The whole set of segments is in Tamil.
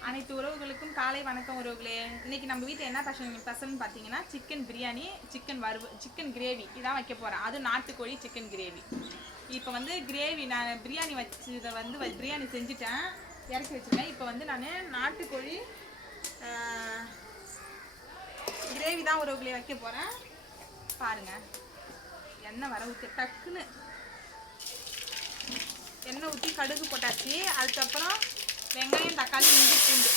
அனைத்து உறவுகளுக்கும் காலை வணக்கம் உறவுகளே. இன்னைக்கு நம்ம வீட்டில் என்ன பசங்க பசங்க பார்த்தீங்கன்னா சிக்கன் பிரியாணி சிக்கன் வறுவு சிக்கன் கிரேவி இதான் வைக்க போகிறேன் அது நாட்டுக்கோழி சிக்கன் கிரேவி இப்போ வந்து கிரேவி நான் பிரியாணி வச்சதை வந்து வ- பிரியாணி செஞ்சுட்டேன். இறக்கி வச்சுருக்கேன். இப்போ வந்து நான் நாட்டுக்கோழி கிரேவி தான் உறவுகளே வைக்க போகிறேன் பாருங்கள் எண்ணெய் வர ஊற்றி டக்குன்னு எண்ணெய் ஊற்றி கடுகு போட்டாச்சு. அதுக்கப்புறம் வெங்காயம் தக்காளி இஞ்சி பூண்டு.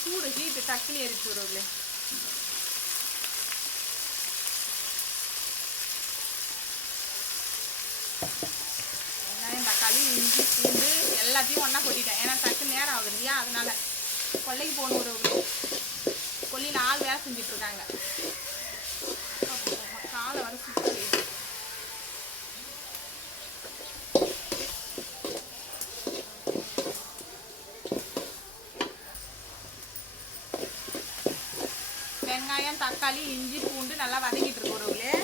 சூடு ஹீட்டு டக்குன்னு எரிச்சு விடுறதுல வெங்காயம் தக்காளி இஞ்சி பூண்டு எல்லாத்தையும் ஒன்றா கொட்டிட்டேன். ஏன்னா டக்கு நேரம் ஆகுது இல்லையா? அதனால கொல்லைக்கு போகணும் ஒரு கொல்லியில் ஆள் வேலை செஞ்சுட்டு இருக்காங்க. காலை வர சுற்றி வெங்காயம் தக்காளி இஞ்சி பூண்டு நல்லா வதக்கிட்டு இருக்கோம் ஒருவங்களே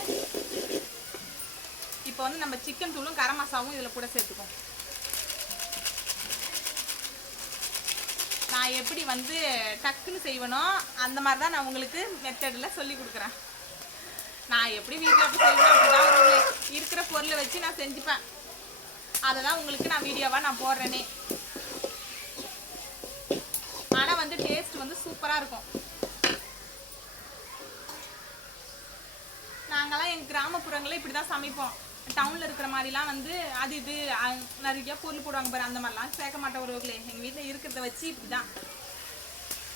இப்போ வந்து நம்ம சிக்கன் தூளும் கரம் மசாவும் இதில் கூட சேர்த்துக்கோம் நான் எப்படி வந்து டக்குன்னு செய்வேனோ அந்த மாதிரி தான் நான் உங்களுக்கு மெத்தடில் சொல்லி கொடுக்குறேன். நான் எப்படி வீட்டில் எப்படி செய்வேனோ அப்படிதான் ஒரு இருக்கிற பொருளை வச்சு நான் செஞ்சுப்பேன். அதை தான் உங்களுக்கு நான் வீடியோவாக நான் போடுறேனே. ஆனால் வந்து டேஸ்ட் வந்து சூப்பராக இருக்கும். நாங்கெல்லாம் எங்கள் கிராமப்புறங்களில் இப்படி தான் சமைப்போம். டவுனில் இருக்கிற மாதிரிலாம் வந்து அது இது நிறைய பொருள் போடுவாங்க பாரு அந்த மாதிரிலாம் சேர்க்க மாட்டோம் உறவுகளே எங்கள் வீட்டில் இருக்கிறத வச்சு இப்படி தான்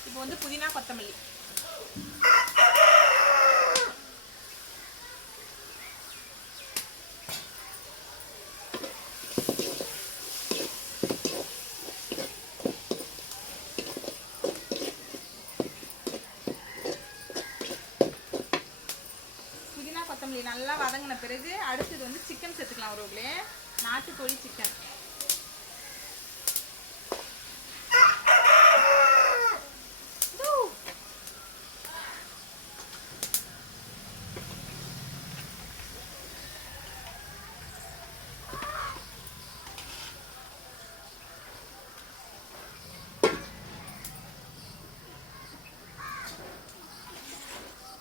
இப்போ வந்து புதினா கொத்தமல்லி புதினா கொத்தமல்லி நல்லா வதங்கின பிறகு அடுத்தது வந்து சிக்கன் சேர்த்துக்கலாம் உறவுகளே நாட்டுக்கோழி சிக்கன்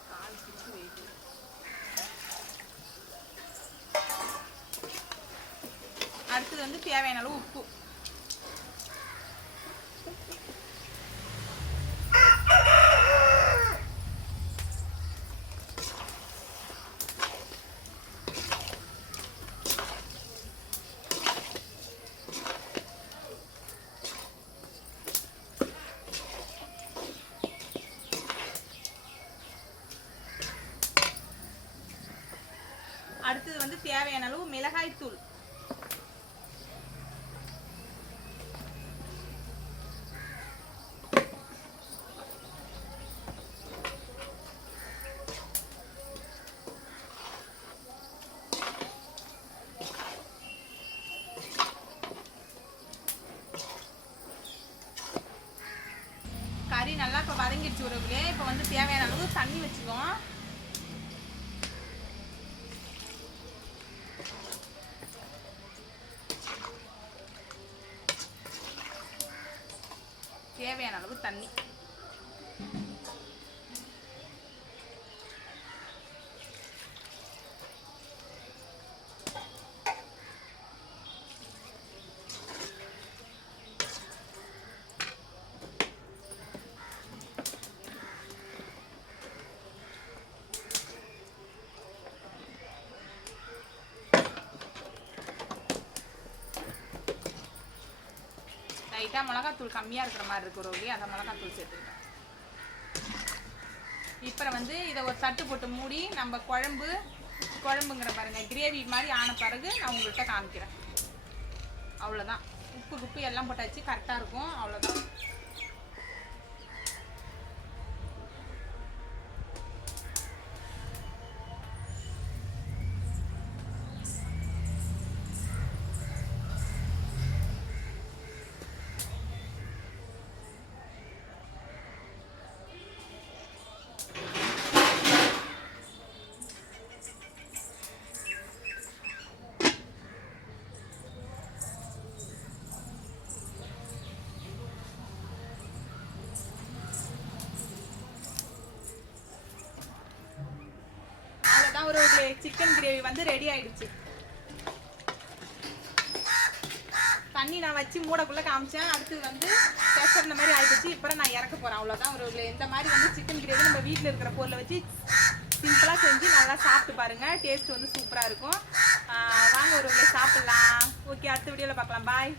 கால் பிச்சு வெயிட் அடுத்தது வந்து தேவையான அளவு உப்பு. அடுத்தது வந்து தேவையான அளவு மிளகாய் தூள் கறி நல்லா இப்போ உறவுகளே இப்போ வந்து தேவையான அளவு தண்ணி வச்சுக்குவோம். தேவையான அளவு தண்ணி. லைட்டாக மிளகாத்தூள் கம்மியாக இருக்கிற மாதிரி இருக்கும் ரோகி. அந்த மிளகாத்தூள் சேர்த்துக்கிட்டேன். இப்போ வந்து இதை ஒரு தட்டு போட்டு மூடி நம்ம குழம்பு குழம்புங்கிற பாருங்கள் கிரேவி மாதிரி ஆன பிறகு நான் உங்கள்கிட்ட காமிக்கிறேன். அவ்வளோதான் உப்பு குப்பு எல்லாம் போட்டாச்சு. கரெக்டாக இருக்கும். அவ்வளோதான் அவ்வளோதான் ஒரு சிக்கன் கிரேவி வந்து ரெடி ஆயிடுச்சு. தண்ணி நான் வச்சு மூடக்குள்ள காமிச்சேன். அடுத்து வந்து பெசர்ன மாதிரி ஆயிடுச்சு. இப்போ நான் இறக்க போறேன். அவ்வளோதான் ஒரு இந்த மாதிரி வந்து சிக்கன் கிரேவி நம்ம வீட்டில் இருக்கிற பொருளை வச்சு சிம்பிளாக செஞ்சு நல்லா சாப்பிட்டு பாருங்க. டேஸ்ட் வந்து சூப்பராக இருக்கும். வாங்க ஒரு சாப்பிடலாம். ஓகே அடுத்த வீடியோவில் பார்க்கலாம். பாய்